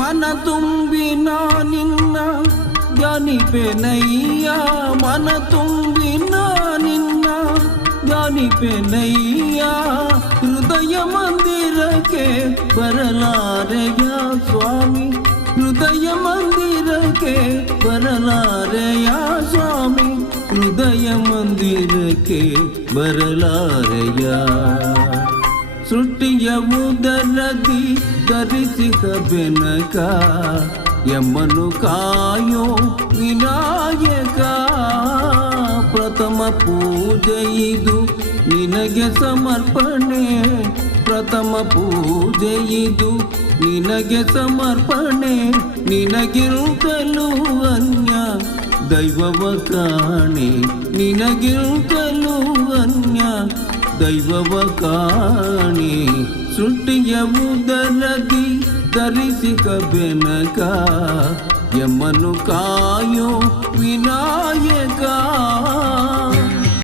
ಮನ ತುಂಬಿನ ನಿನ್ನ ಧ್ಯಾನಿಪೆನಯ್ಯ ಮನ ತುಂಬಿನ ನಿನ್ನ ಧ್ಯಾನಿಪೆನಯ್ಯ ಹೃದಯ ಮಂದಿರಕ್ಕೆ ಬರಲಾರೆಯ ಸ್ವಾಮಿ ಹೃದಯ ಮಂದಿರಕ್ಕೆ ಬರಲಾರೆಯ ಸ್ವಾಮಿ ಹೃದಯ ಮಂದಿರಕ್ಕೆ ಬರಲಾರೆಯ ಸೃಷ್ಟಿಯ ಉದರದಿ ಧರಿಸಿದ ಬೆನಕ ಯಮ್ಮನು ಕಾಯೋ ವಿನಾಯಕ ಪ್ರಥಮ ಪೂಜೆ ಇದು ನಿನಗೆ ಸಮರ್ಪಣೆ ಪ್ರಥಮ ಪೂಜೆ ಇದು ನಿನಗೆ ಸಮರ್ಪಣೆ ನಿನಗಿರುತ್ತಲೂ ಅನ್ಯ ದೈವವ ಕಾಣೆ ನಿನಗಿರುತ್ತಲೂ ಅನ್ಯ ದೈವವ ಕಾಣೆ ಸೃಷ್ಟಿಯ ಉದರದಿ ಧರಿಸಿಕ ಬೆನಕ ಯಮನು ಕಾಯೋ ವಿನಾಯಕ